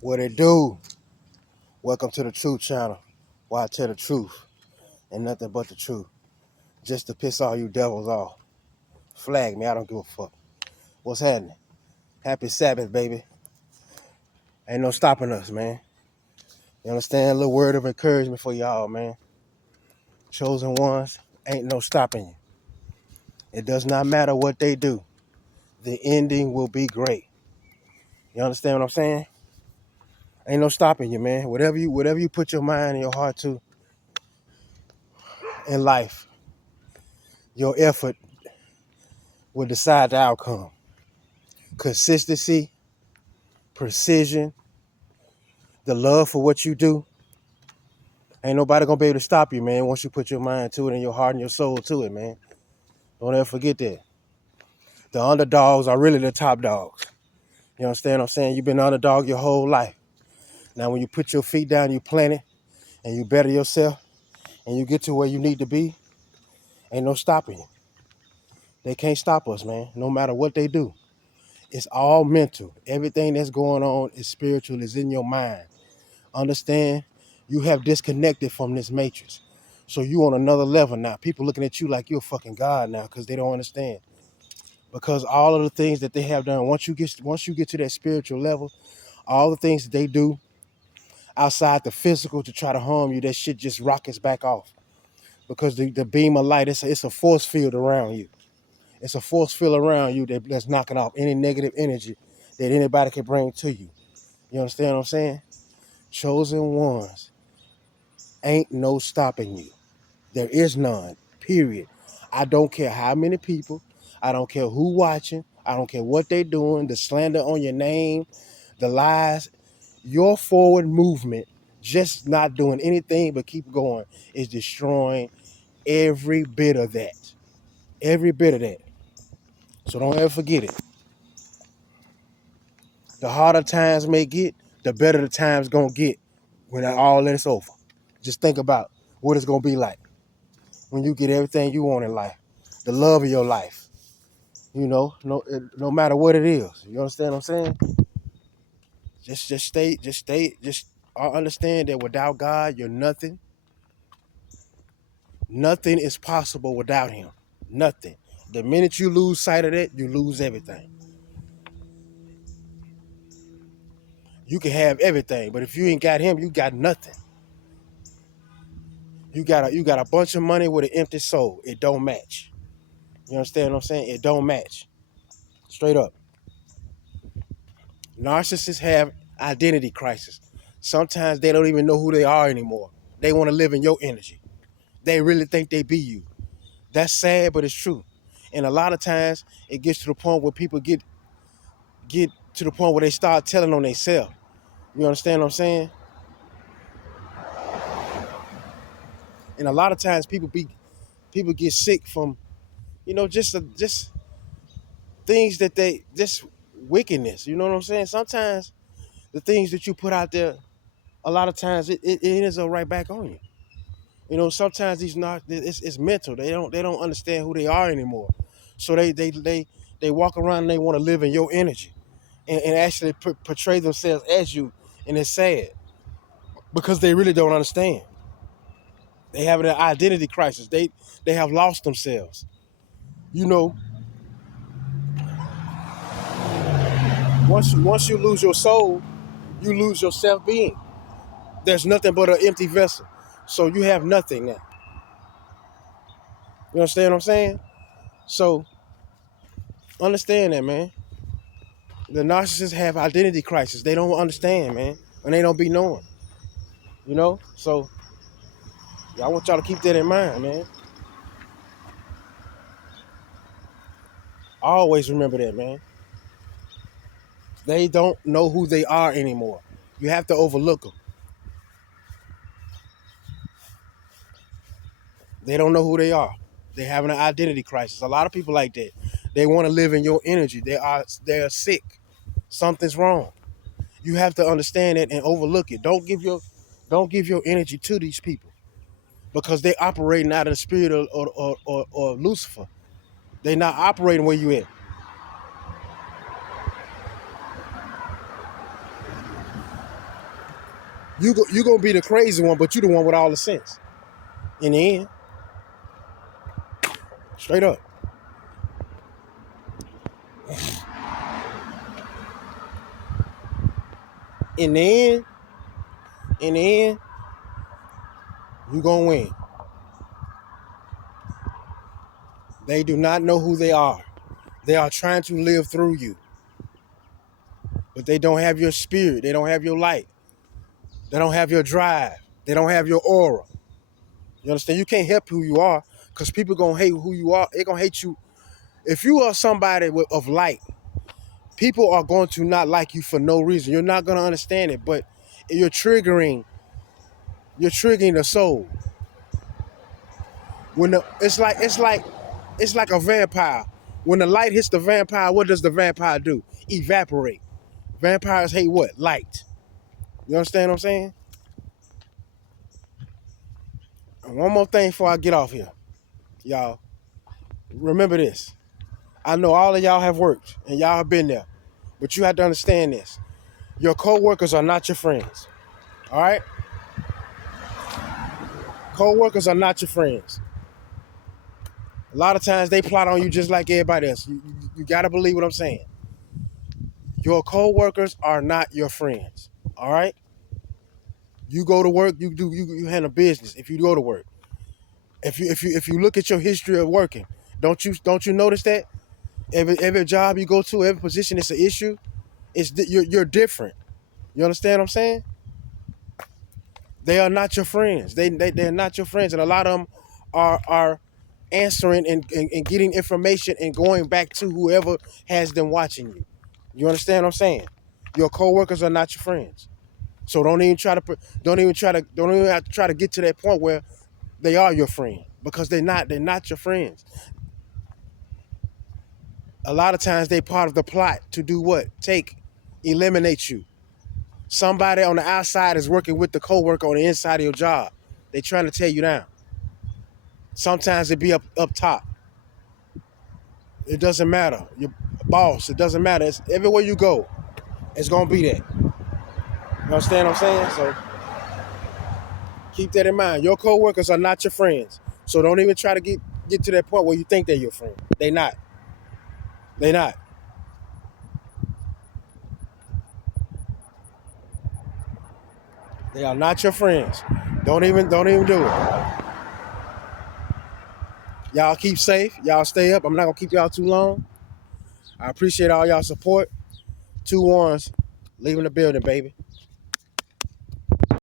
What it do? Welcome to the Truth Channel, where I tell the truth and nothing but the truth, just to piss all you devils off. Flag me, I don't give a fuck. What's happening? Happy Sabbath, baby. Ain't no stopping us, man. You understand? A little word of encouragement for y'all, man. Chosen ones, ain't no stopping you. It does not matter what they do. The ending will be great. You understand what I'm saying? Ain't no stopping you, man. Whatever you put your mind and your heart to in life, your effort will decide the outcome. Consistency, precision, the love for what you do. Ain't nobody gonna be able to stop you, man, once you put your mind to it and your heart and your soul to it, man. Don't ever forget that. The underdogs are really the top dogs. You understand what I'm saying? You've been an underdog your whole life. Now when you put your feet down, you plant it, and you better yourself, and you get to where you need to be, ain't no stopping you. They can't stop us, man, no matter what they do. It's all mental. Everything that's going on is spiritual, is in your mind. Understand? You have disconnected from this matrix. So you on another level now. People looking at you like you're a fucking God now because they don't understand. Because all of the things that they have done, once you get to that spiritual level, all the things that they do outside the physical to try to harm you, that shit just rockets back off. Because the beam of light, it's a force field around you. It's a force field around you that's knocking off any negative energy that anybody can bring to you. You understand what I'm saying? Chosen ones, ain't no stopping you. There is none, period. I don't care how many people. I don't care who watching. I don't care what they doing, the slander on your name, the lies. Your forward movement, just not doing anything but keep going, is destroying every bit of that. Every bit of that. So don't ever forget it. The harder times may get, the better the times gonna get when all that's over. Just think about what it's gonna be like when you get everything you want in life, the love of your life. You know, no matter what it is. You understand what I'm saying? Just understand that without God, you're nothing. Nothing is possible without Him. Nothing. The minute you lose sight of that, you lose everything. You can have everything, but if you ain't got Him, you got nothing. You got a bunch of money with an empty soul. It don't match. You understand what I'm saying? It don't match. Straight up. Narcissists have identity crisis. Sometimes they don't even know who they are anymore. They want to live in your energy. They really think they be you. That's sad, but it's true. And a lot of times it gets to the point where people get to the point where they start telling on themselves. You understand what I'm saying? And a lot of times people get sick from, just things that they just wickedness. You know what I'm saying? Sometimes the things that you put out there, a lot of times it ends up right back on you. You know, sometimes these not it's mental. They don't understand who they are anymore. So they walk around and they want to live in your energy and actually portray themselves as you, and it's sad because they really don't understand. They have an identity crisis. They have lost themselves. You know, once you lose your soul, you lose your self being. There's nothing but an empty vessel. So you have nothing now. You understand what I'm saying? So understand that, man. The narcissists have identity crisis. They don't understand, man, and they don't be knowing. You know, so yeah, I want y'all to keep that in mind, man. Always remember that, man. They don't know who they are anymore. You have to overlook them. They don't know who they are. They're having an identity crisis. A lot of people like that. They want to live in your energy. They're sick. Something's wrong. You have to understand it and overlook it. Don't give your energy to these people because they operating out of the spirit or Lucifer. They not operating where you at. You gonna be the crazy one, but you the one with all the sense. In the end, straight up. In the end, in the end, you gonna win. They do not know who they are. They are trying to live through you, but they don't have your spirit. They don't have your light. They don't have your drive. They don't have your aura. You understand? You can't help who you are because people gonna hate who you are. They gonna hate you. If you are somebody of light, people are going to not like you for no reason. You're not gonna understand it, but you're triggering the soul. It's like a vampire. When the light hits the vampire, what does the vampire do? Evaporate. Vampires hate what? Light. You understand what I'm saying? And one more thing before I get off here, y'all. Remember this. I know all of y'all have worked and y'all have been there, but you have to understand this. Your co-workers are not your friends. All right? Co-workers are not your friends. A lot of times they plot on you just like everybody else. You got to believe what I'm saying. Your co-workers are not your friends. All right? You go to work, you handle business if you go to work. If you look at your history of working, don't you notice that every job you go to, every position, it's an issue. You're different. You understand what I'm saying? They are not your friends. They're not your friends, and a lot of them are answering and getting information and going back to whoever has them watching you. You understand what I'm saying? Your coworkers are not your friends. So don't even have to try to get to that point where they are your friend, because they're not your friends. A lot of times they part of the plot to do what? Eliminate you. Somebody on the outside is working with the coworker on the inside of your job. They trying to tear you down. Sometimes it be up top. It doesn't matter. Your boss, it doesn't matter. It's everywhere you go, it's gonna be that. You understand what I'm saying? So keep that in mind. Your coworkers are not your friends. So don't even try to get to that point where you think they're your friend. They not. They not. They are not your friends. Don't even do it. Y'all keep safe. Y'all stay up. I'm not gonna keep y'all too long. I appreciate all y'all support. 2 ones, leaving the building, baby.